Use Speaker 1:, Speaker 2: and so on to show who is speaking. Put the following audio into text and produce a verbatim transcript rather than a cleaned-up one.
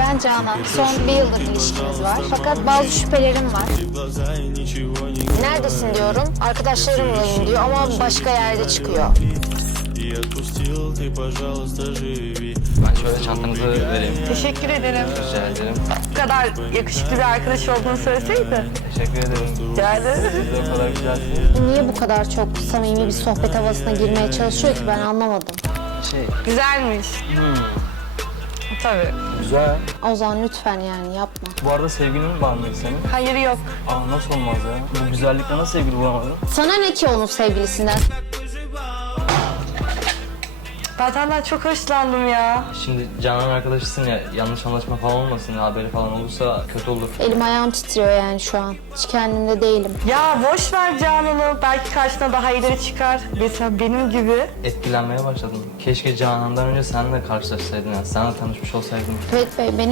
Speaker 1: Ben Canan. Son bir yıldır ilişkimiz var. Fakat bazı şüphelerim var. Neredesin diyorum. Arkadaşlarımlayım diyor ama başka yerde çıkıyor.
Speaker 2: Ben şöyle çantanızı vereyim.
Speaker 3: Teşekkür ederim.
Speaker 2: Rica ederim.
Speaker 3: Bu kadar yakışıklı bir arkadaş olduğunu söyleseydi.
Speaker 2: Teşekkür ederim.
Speaker 3: Rica ederim.
Speaker 2: Siz de o kadar güzelsiniz.
Speaker 1: Niye bu kadar çok samimi bir sohbet havasına girmeye çalışıyor ki ben anlamadım.
Speaker 2: Şey,
Speaker 3: Güzelmiş.
Speaker 2: hmm,
Speaker 3: Tabii.
Speaker 2: güzel.
Speaker 1: Ozan lütfen yani yapma.
Speaker 2: Bu arada sevgilin var mıydı senin?
Speaker 3: Hayır yok.
Speaker 2: Aa nasıl olmaz ya? Bu güzellikle nasıl sevgili bulamadın?
Speaker 1: Sana ne ki onun sevgilisinden?
Speaker 3: Ben senden çok hoşlandım ya.
Speaker 2: Şimdi Canan arkadaşısın ya, yanlış anlaşma falan olmasın, haberi falan olursa kötü olur.
Speaker 1: Elim ayağım titriyor yani şu an. Hiç kendimde değilim.
Speaker 3: Ya boş ver Canan'ı. Belki karşına daha ileri çıkar. Mesela benim gibi.
Speaker 2: Etkilenmeye başladım. Keşke Canan'dan önce seninle karşılaşsaydın, yani seninle tanışmış olsaydım.
Speaker 1: Evet Bey, benim